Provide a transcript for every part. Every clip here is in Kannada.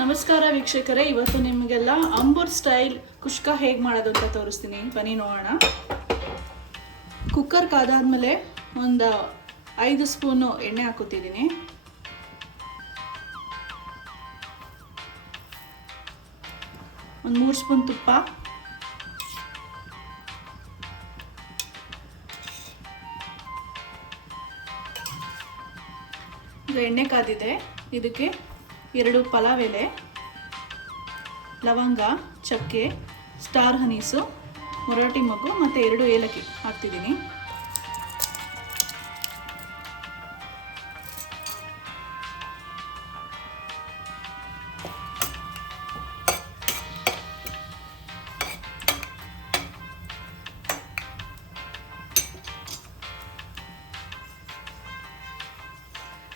ನಮಸ್ಕಾರ ವೀಕ್ಷಕರೇ, ಇವತ್ತು ನಿಮಗೆಲ್ಲ ಅಂಬೂರ್ ಸ್ಟೈಲ್ ಕುಷ್ಕ ಹೇಗೆ ಮಾಡೋದು ಅಂತ ತೋರಿಸ್ತೀನಿ. ಬನ್ನಿ ನೋಡೋಣ. ಕುಕ್ಕರ್ ಕಾದಾದ್ಮೇಲೆ ಒಂದು 5 ಸ್ಪೂನು ಎಣ್ಣೆ ಹಾಕುತ್ತಿದ್ದೀನಿ. ಒಂದು 3 ಸ್ಪೂನ್ ತುಪ್ಪ, ಈಗ ಎಣ್ಣೆ ಕಾದಿದೆ. ಇದಕ್ಕೆ 2 ಪಲಾವ್ ಎಲೆ, ಲವಂಗ, ಚಕ್ಕೆ, ಸ್ಟಾರ್ ಹನೀಸು, ಮರಾಠಿ ಮೊಗ್ಗು ಮತ್ತು 2 ಏಲಕ್ಕಿ ಹಾಕ್ತಿದ್ದೀನಿ.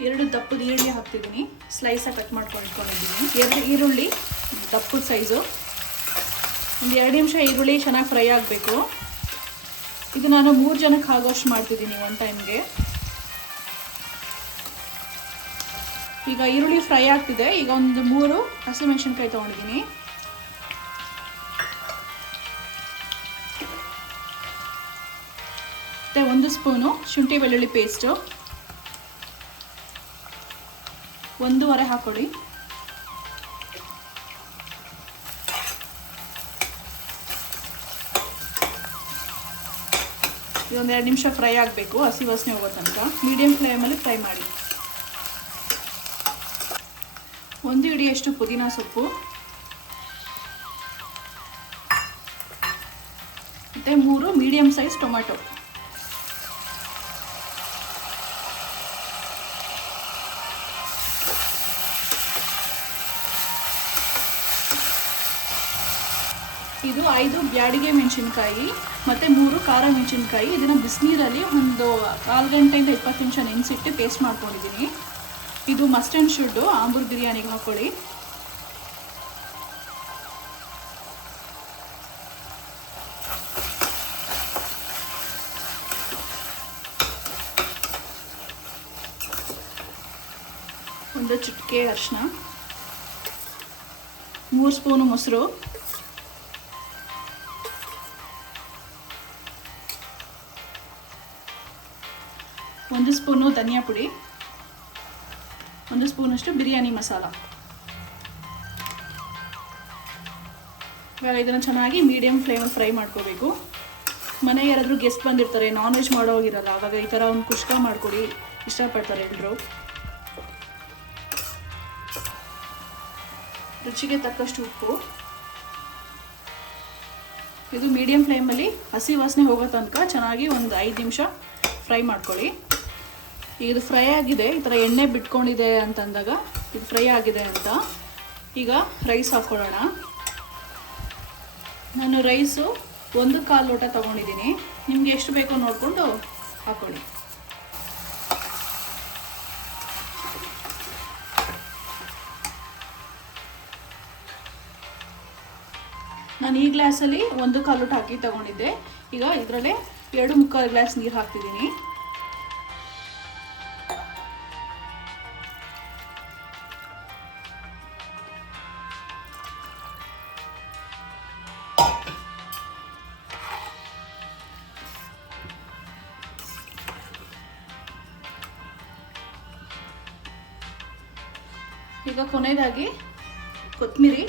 ಎರಡು ದಪ್ಪದ ಈರುಳ್ಳಿ ಹಾಕ್ತಿದ್ದೀನಿ, ಸ್ಲೈಸಾಗಿ ಕಟ್ ಮಾಡ್ಕೊಂಡು ಇಟ್ಕೊಂಡಿದ್ದೀನಿ. 2 ಈರುಳ್ಳಿ ದಪ್ಪದ ಸೈಜು. ಒಂದು 2 ನಿಮಿಷ ಈರುಳ್ಳಿ ಚೆನ್ನಾಗಿ ಫ್ರೈ ಆಗಬೇಕು. ಇದು ನಾನು 3 ಜನಕ್ಕೆ ಆಗೋಷ್ಟು ಮಾಡ್ತಿದ್ದೀನಿ ಒನ್ ಟೈಮ್ಗೆ. ಈಗ ಈರುಳ್ಳಿ ಫ್ರೈ ಆಗ್ತಿದೆ. ಈಗ ಒಂದು 3 ಹಸಿಮೆಣಸಿನ್ಕಾಯಿ ತೊಗೊಂಡಿದ್ದೀನಿ. ಮತ್ತು 1 ಸ್ಪೂನು ಶುಂಠಿ ಬೆಳ್ಳುಳ್ಳಿ ಪೇಸ್ಟು, 1.5 ಹಾಕೊಳ್ಳಿ. ಇದೊಂದು 2 ನಿಮಿಷ ಫ್ರೈ ಆಗಬೇಕು, ಹಸಿ ವಾಸನೆ ಹೋಗೋ ತನಕ. ಮೀಡಿಯಂ ಫ್ಲೇಮಲ್ಲಿ ಫ್ರೈ ಮಾಡಿ. 1 ಹಿಡಿಯಷ್ಟು ಪುದೀನ ಸೊಪ್ಪು ಮತ್ತು 3 ಮೀಡಿಯಂ ಸೈಜ್ ಟೊಮ್ಯಾಟೊ. ಇದು 5 ಬ್ಯಾಡಿಗೆ ಮೆಣಸಿನ್ಕಾಯಿ ಮತ್ತು 3 ಖಾರ ಮೆಣಸಿನ್ಕಾಯಿ. ಇದನ್ನು ಬಿಸಿನೀರಲ್ಲಿ ಒಂದು 4 ಗಂಟೆಯಿಂದ 20 ನಿಮಿಷ ನೆನೆಸಿಟ್ಟು ಪೇಸ್ಟ್ ಮಾಡ್ಕೊಂಡಿದ್ದೀನಿ. ಇದು ಮಸ್ಟ್ ಆ್ಯಂಡ್ ಶುಡ್ಡು ಆಂಬೂರ್ ಬಿರಿಯಾನಿಗೆ ಹಾಕ್ಕೊಳ್ಳಿ. ಒಂದು ಚಿಟಿಕೆ ಅರಿಶಿನ, 3 ಸ್ಪೂನು ಮೊಸರು, 1 ಸ್ಪೂನು ಧನಿಯಾ ಪುಡಿ, 1 ಸ್ಪೂನಷ್ಟು ಬಿರಿಯಾನಿ ಮಸಾಲ. ಇವಾಗ ಇದನ್ನು ಚೆನ್ನಾಗಿ ಮೀಡಿಯಂ ಫ್ಲೇಮಲ್ಲಿ ಫ್ರೈ ಮಾಡ್ಕೋಬೇಕು. ಮನೆಗೆ ಯಾರಾದರೂ ಗೆಸ್ಟ್ ಬಂದಿರ್ತಾರೆ, ನಾನ್ ವೆಜ್ ಮಾಡೋಗಿರಲ್ಲ, ಆವಾಗ ಈ ಥರ ಒಂದು ಕುಷ್ಕ ಮಾಡಿಕೊಡಿ, ಇಷ್ಟಪಡ್ತಾರೆ ಎಲ್ಲರೂ. ರುಚಿಗೆ ತಕ್ಕಷ್ಟು ಉಪ್ಪು. ಇದು ಮೀಡಿಯಂ ಫ್ಲೇಮಲ್ಲಿ ಹಸಿ ವಾಸನೆ ಹೋಗೋ ತನಕ ಚೆನ್ನಾಗಿ ಒಂದು 5 ನಿಮಿಷ ಫ್ರೈ ಮಾಡ್ಕೊಳ್ಳಿ. ಇದು ಫ್ರೈ ಆಗಿದೆ, ಈ ಥರ ಎಣ್ಣೆ ಬಿಟ್ಕೊಂಡಿದೆ ಅಂತಂದಾಗ ಇದು ಫ್ರೈ ಆಗಿದೆ ಅಂತ. ಈಗ ರೈಸ್ ಹಾಕ್ಕೊಳ್ಳೋಣ. ನಾನು ರೈಸು 1/4 ಲೋಟ ತೊಗೊಂಡಿದ್ದೀನಿ. ನಿಮಗೆ ಎಷ್ಟು ಬೇಕೋ ನೋಡಿಕೊಂಡು ಹಾಕ್ಕೊಳ್ಳಿ. ನಾನು ಈ ಗ್ಲಾಸಲ್ಲಿ 1/4 ಲೋಟ ಅಕ್ಕಿ ತೊಗೊಂಡಿದ್ದೆ. ಈಗ ಇದರಲ್ಲೇ 2.25 ಗ್ಲಾಸ್ ನೀರು ಹಾಕ್ತಿದ್ದೀನಿ. ಈಗ ಕೊನೆಯದಾಗಿ ಕೊತ್ತಂಬರಿ,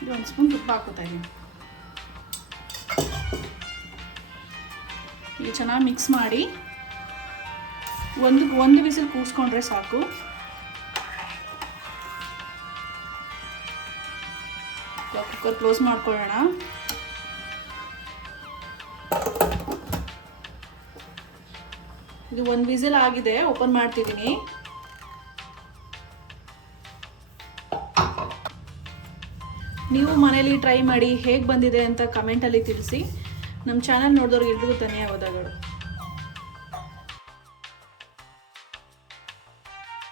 ಇದು 1 ಸ್ಪೂನ್ ತುಪ್ಪ ಹಾಕೋತಾ ಇದ್ದೀನಿ. ಈಗ ಚೆನ್ನಾಗಿ ಮಿಕ್ಸ್ ಮಾಡಿ ಒಂದು ವಿಸಿಲ್ ಕೂಗಿಸ್ಕೊಂಡ್ರೆ ಸಾಕು. ಕುಕ್ಕರ್ ಕ್ಲೋಸ್ ಮಾಡ್ಕೊಳ್ಳೋಣ. ಇದು 1 ವಿಸಿಲ್ ಆಗಿದೆ, ಓಪನ್ ಮಾಡ್ತಿದ್ದೀನಿ. ನೀವು ಮನೇಲಿ ಟ್ರೈ ಮಾಡಿ ಹೇಗೆ ಬಂದಿದೆ ಅಂತ ಕಮೆಂಟಲ್ಲಿ ತಿಳಿಸಿ. ನಮ್ಮ ಚಾನಲ್ ನೋಡಿದವ್ರಿಗೆ ಎಲ್ರಿಗೂ ಧನ್ಯವಾದಗಳು.